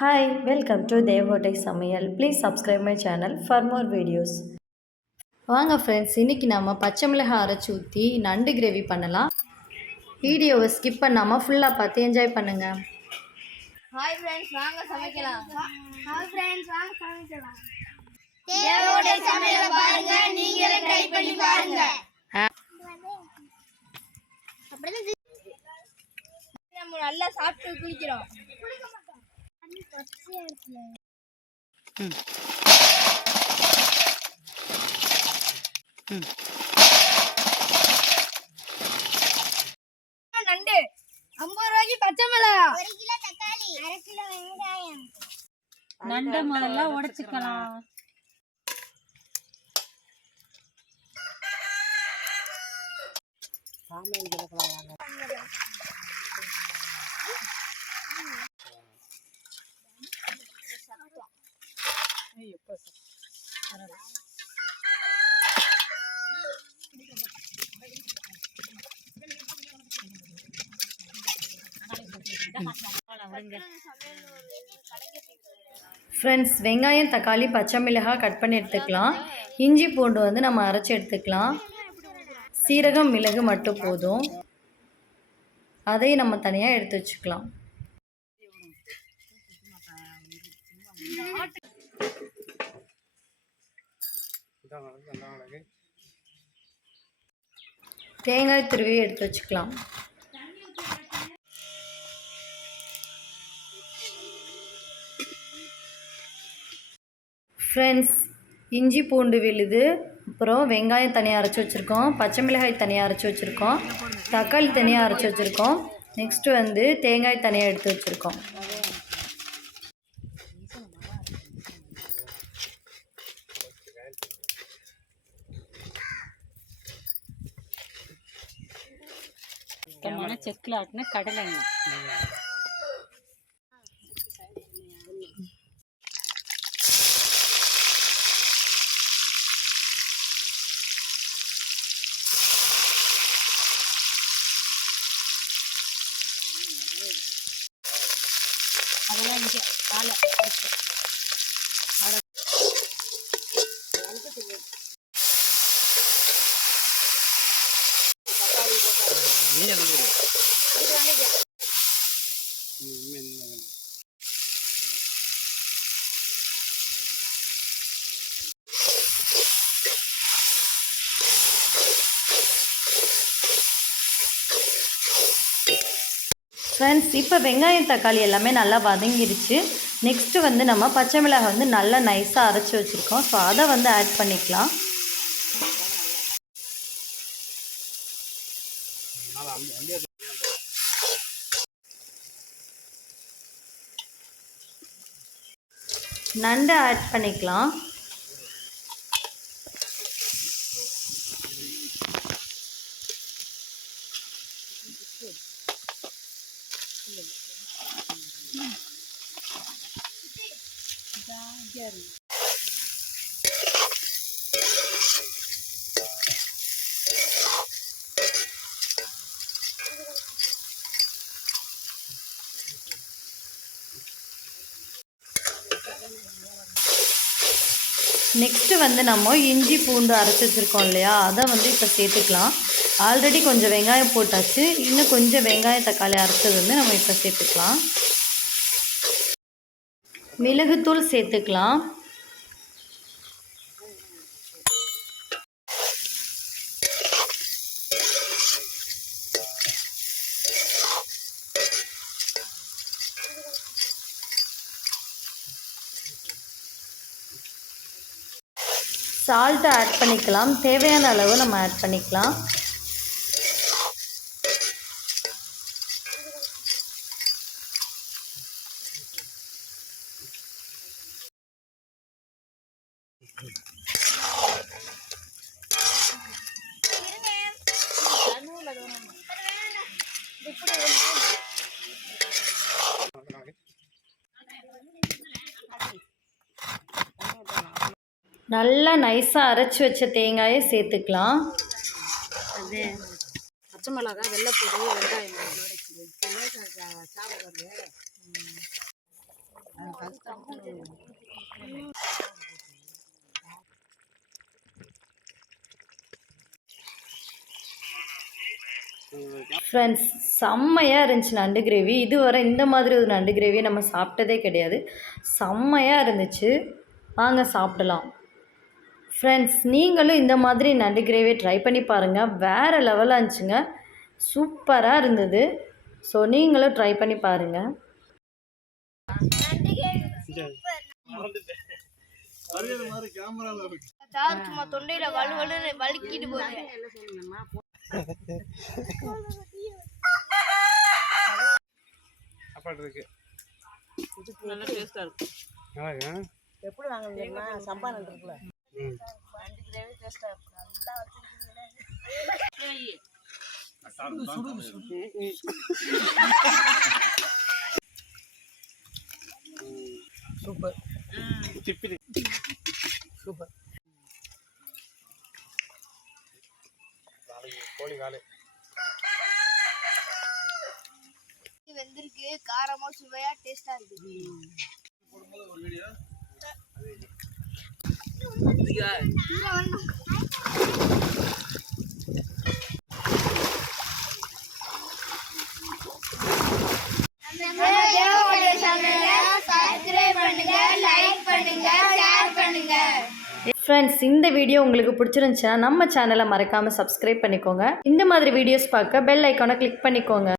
Hi, welcome to Devote சமையல் please subscribe my channel for more videos. வாங்க friends இன்றைக்கி நம்ம பச்சை மிளகாய் அரைச்சி ஊற்றி நண்டு கிரேவி பண்ணலாம். வீடியோவை ஸ்கிப் பண்ணாமல் ஃபுல்லாக பார்த்து என்ஜாய் பண்ணுங்கள் ஹாய் ஃப்ரெண்ட்ஸ் வாங்க சமைக்கலாம். ஹாய் ஃப்ரெண்ட்ஸ் வாங்க சமைக்கலாம். தேவோட சமையல பாருங்க நீங்களே ட்ரை பண்ணி பாருங்க. நம்ம நல்லா சாப்பிட்டு குளிக்கிறோம். நண்டு. ஐம்பது ரூபாய்க்கு பச்சை மிளகா. ஒரு கிலோ தக்காளி அரை கிலோ வெங்காயம். நண்டை முதல்ல உடைச்சுக்கலாம். ஃப்ரெண்ட்ஸ் வெங்காயம் தக்காளி பச்சை மிளகாய் கட் பண்ணி எடுத்துக்கலாம். இஞ்சி பூண்டு வந்து நம்ம அரைச்சி எடுத்துக்கலாம். சீரகம் மிளகு மட்டும் போதும். அதையும் நம்ம தனியாக எடுத்து வச்சுக்கலாம். தேங்காய் துருவி எடுத்து வச்சுக்கலாம். ஃப்ரெண்ட்ஸ் இஞ்சி பூண்டு விழுது அப்புறம் வெங்காயம் தனியாக அரைச்சி வச்சுருக்கோம் பச்சை மிளகாய் தனியாக அரைச்சி வச்சுருக்கோம் தக்காளி தனியாக அரைச்சி வச்சுருக்கோம் நெக்ஸ்ட்டு வந்து தேங்காய் தனியாக எடுத்து வச்சுருக்கோம். சுத்தமான செக்கில் ஆட்டின கடலை எண்ணெய் அதெல்லாம் இங்கே காலை இருக்கு. ஃப்ரெண்ட்ஸ் இப்போ வெங்காயம் தக்காளி எல்லாமே நல்லா வதங்கிருச்சு. நெக்ஸ்ட்டு வந்து நம்ம பச்சை மிளகாய் வந்து நல்லா நைஸாக அரைச்சி வச்சுருக்கோம். ஸோ அதை வந்து ஆட் பண்ணிக்கலாம். நண்டை ஆட் பண்ணிக்கலாம். நெக்ஸ்ட்டு வந்து நம்ம இஞ்சி பூண்டு அரைச்சி வச்சுருக்கோம் இல்லையா? அதை வந்து இப்போ சேர்த்துக்கலாம். ஆல்ரெடி கொஞ்சம் வெங்காயம் போட்டாச்சு. இன்னும் கொஞ்சம் வெங்காயம் தக்காளி அரைச்சது வந்து நம்ம இப்போ சேர்த்துக்கலாம். மிளகுத்தூள் சேர்த்துக்கலாம். சால்ட்டை ஆட் பண்ணிக்கலாம். தேவையான அளவு நம்ம ஆட் பண்ணிக்கலாம். நல்லா நைஸாக அரைச்சி வச்ச தேங்காயை சேர்த்துக்கலாம். அது பச்சை மிளகாய் வெள்ளைப்பூடு வெங்காயம். ஃப்ரெண்ட்ஸ் செம்மையாக இருந்துச்சு நண்டு கிரேவி. இதுவரை இந்த மாதிரி ஒரு நண்டு கிரேவியை நம்ம சாப்பிட்டதே கிடையாது. செம்மையாக இருந்துச்சு. வாங்க சாப்பிடலாம். ஃப்ரெண்ட்ஸ் நீங்களும் இந்த மாதிரி நண்டு கிரேவியை ட்ரை பண்ணி பாருங்கள் வேறு லெவலாக இருந்துச்சுங்க. சூப்பராக இருந்தது. ஸோ நீங்களும் ட்ரை பண்ணி பாருங்கள் சும்மா தொண்டையில வலு வலு வலிக்கிட்டு போகுது. சாப்பாடு இருக்கு நல்லா டேஸ்ட்டாக இருக்கும் நல்லா இருக்கா? எப்படி வாங்குவீங்கன்னா சம்பா நண்டு இருக்குல்ல. இருக்கும் நல்லா சூப்பர். திப்பிலி சூப்பர் நாளைக்கு கோழி காலை வெந்திருக்கு காரமா சுவையா டேஸ்டா இருக்கு போடும்போது ஒரு வீடியோ பண்ணுங்க ஃப்ரெண்ட்ஸ் இந்த வீடியோ உங்களுக்கு பிடிச்சிருந்துச்சுன்னா நம்ம சேனலை மறக்காமல் சப்ஸ்கிரைப் பண்ணிக்கோங்க. இந்த மாதிரி வீடியோஸ் பார்க்க பெல் ஐக்கானை கிளிக் பண்ணிக்கோங்க.